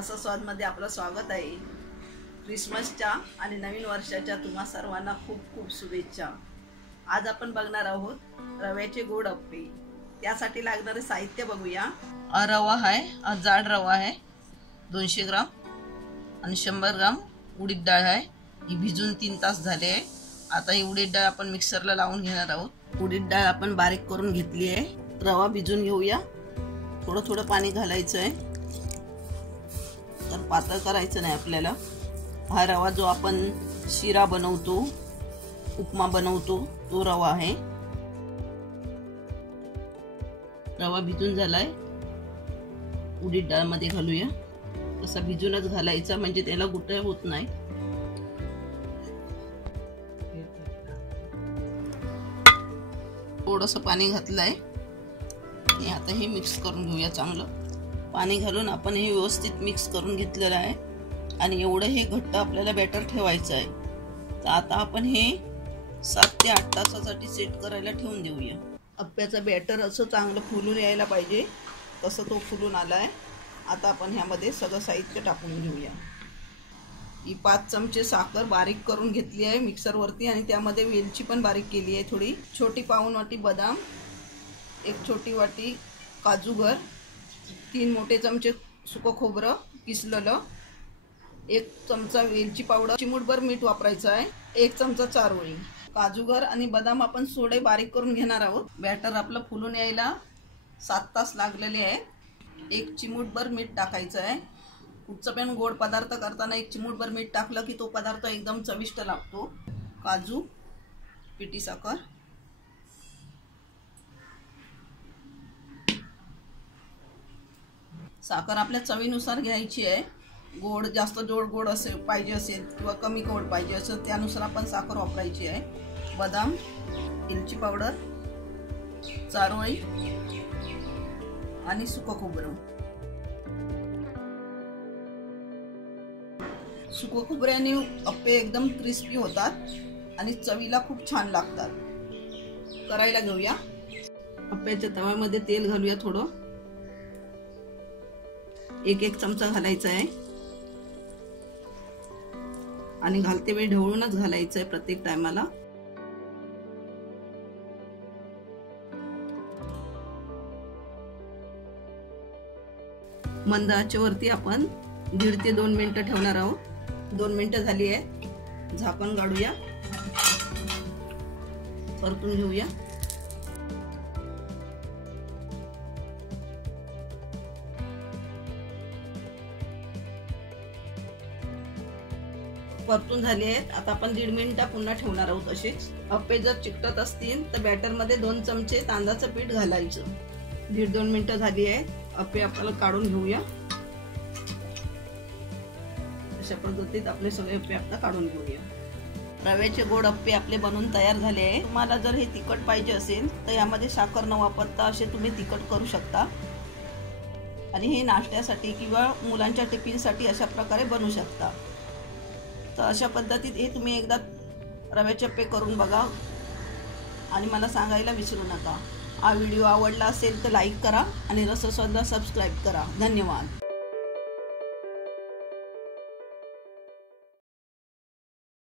रसस्वादमध्ये आपलं स्वागत आहे। क्रिसमसच्या आणि नवीन वर्षाच्या तुम्हा सर्वांना खूप खूप शुभेच्छा। आज आपण बघणार आहोत रव्याचे गोड अप्पे। त्यासाठी लागणारे साहित्य बघूया। रवा आहे, जाड रवा आहे 200 ग्राम आणि 100 ग्राम उडीद डाळ आहे। ही भिजून 3 तास झाले आहे। आता ही उडीद डाळ आपण मिक्सरला लावून घेणार आहोत। उडीद डाळ आपण बारीक करून घेतली आहे। रवा भिजून घेऊया। थोडं थोडं पाणी घालायचं आहे, तर पातळ करायचं नाही आपल्याला। हा रवा जो आपण शिरा बनवतो, उपमा बनवतो तो रवा आहे। रवा भिजून झालाय, उडीद डाळ मध्ये घालूया। तसा भिजूनच घालायचा म्हणजे त्याला गुठळ्या होत नाही। थोडंसं पाणी घातलंय आणि आता हे मिक्स करून घेऊया चांगलं। पाणी घालून आपण हे व्यवस्थित मिक्स करून घेतलेलं आहे आणि एवढं हे घट्ट आपल्याला बॅटर ठेवायचं आहे। तर आता आपण हे 7 ते 8 तासासाठी सेट करायला ठेवून देऊया। अप्प्याचा बॅटर असं चांगलं फुलून यायला पाहिजे, तसं तो फुलून आलाय। आता आपण ह्यामध्ये सगळं साहित्य टाकून घेऊया। ही 5 चमचे साखर बारीक करून घेतली आहे मिक्सरवरती आणि त्यामध्ये वेलची पण बारीक केली आहे थोडी। छोटी पाऊण वाटी बदाम, 1 छोटी वाटी काजूगर, 3 मोठे चमचे सुकं खोबरं किसलेलं, 1 चमचा वेलची पावडर, चिमूटभर मीठ वापरायचं आहे, 1 चमचा चारोळी। काजूगर आणि बदाम आपण सोडे बारीक करून घेणार आहोत। बॅटर आपलं फुलून यायला 7 तास लागलेले आहेत। 1 चिमूटभर मीठ टाकायचं आहे। कुठचा पण गोड पदार्थ करताना 1 चिमूटभर मीठ टाकलं की तो पदार्थ एकदम चविष्ट लागतो। काजू, पिठी साखर, साखर आपल्या चवीनुसार घ्यायची आहे। गोड जास्त गोड असेल पाहिजे असेल किंवा कमी गोड पाहिजे असेल त्यानुसार आपण साखर वापरायची आहे। बदाम, वेलची पावडर, चारोळी आणि सुकं खोबरं। सुकं खोबऱ्याने अप्पे एकदम क्रिस्पी होतात आणि चवीला खूप छान लागतात। करायला घेऊया। अप्प्याच्या तव्यामध्ये तेल घालूया थोडं, 1 चमचा घालायचा आहे आणि घालते वेळी ढवळूनच घालायचं आहे प्रत्येक टायमाला। मंद आचेवरती आपण 1.5 ते 2 मिनिटं ठेवणार आहोत। 2 मिनिटं झाली आहे, झाकण काढूया, परतून घेऊया। परतून झाले आहेत। आता आपण 1.5 मिनिट पुन्हा ठेवणार आहोत असेच। अप्पे जर चिकटत असतील तर बॅटर मध्ये 2 चमचे तांदळाचं पीठ घालायचं। 1.5-2 मिनिटं झाली आहेत। अप्पे आपल्याला काढून घेऊया। अशा पद्धतीत आपले सगळे अप्पे आता काढून घेऊया। रव्याचे गोड अप्पे आपले बनवून तयार झाले आहे। तुम्हाला जर हे तिखट पाहिजे असेल तर यामध्ये साखर न वापरता असे तुम्ही तिखट करू शकता आणि हे नाश्त्यासाठी किंवा मुलांच्या टिफिनसाठी अशा प्रकारे बनवू शकता। तर अशा पद्धतीत हे तुम्ही एकदा रव्याचे अप्पे करून बघा आणि मला सांगायला विसरू नका। हा व्हिडिओ आवडला असेल तर लाईक करा आणि रसस्वादला सबस्क्राईब करा। धन्यवाद।